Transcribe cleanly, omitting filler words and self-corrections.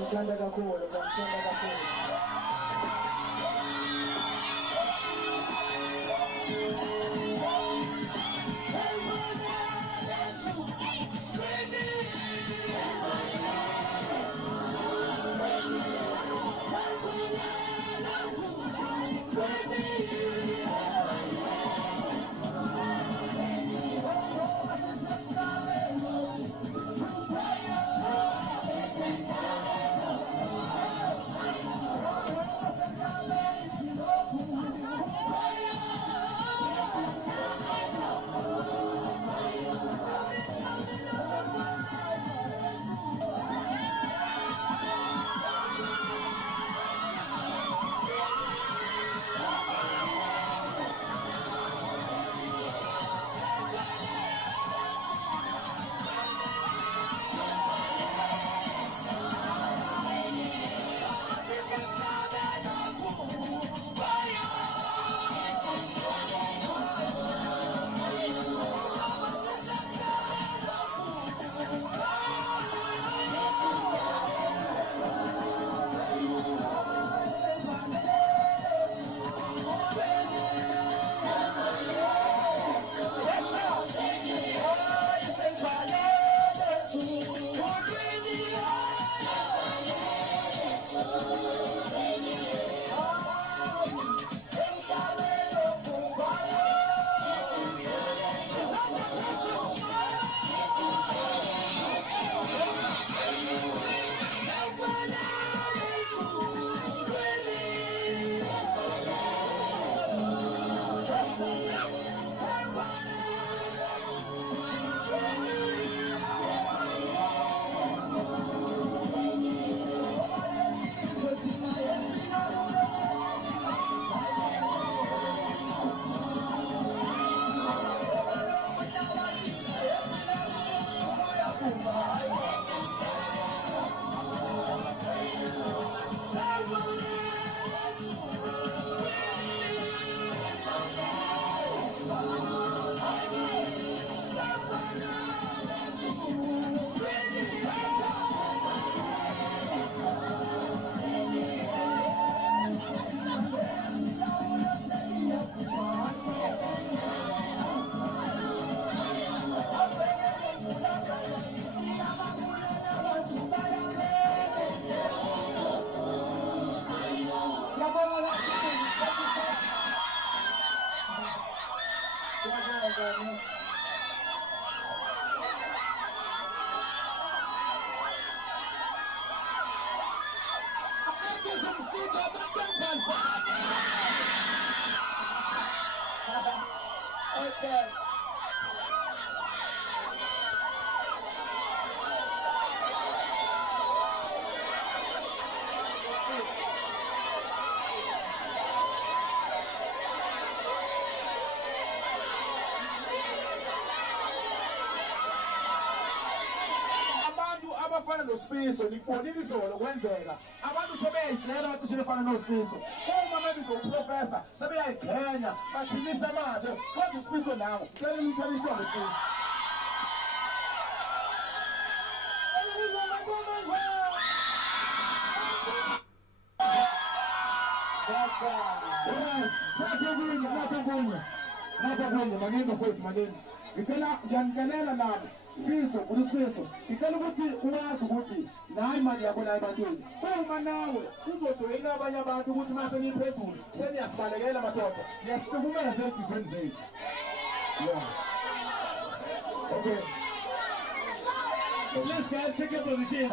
Mchanda kakolo, mchanda kakolo. Okay. Abafana noSifiso nikubonile izolo kwenzeka abantu sebeyayitshela ukuthi shefana noSifiso uma mabizo uprofessor sebeyayigenya bathilisa manje kodwa uSifiso nawo cela umshaliswa noSifiso maneno kwetu maneno ngiyanikelela nabo Sifiso uSifiso ngicela ukuthi uwazi ukuthi nayi imali yakho la ebantwini uma nawe uzojoyina abanye abantu ukuthi mase niphezulu seniyasibalekela madoda niyasihlukumeza ezizweni zethu okay Let's get take a position.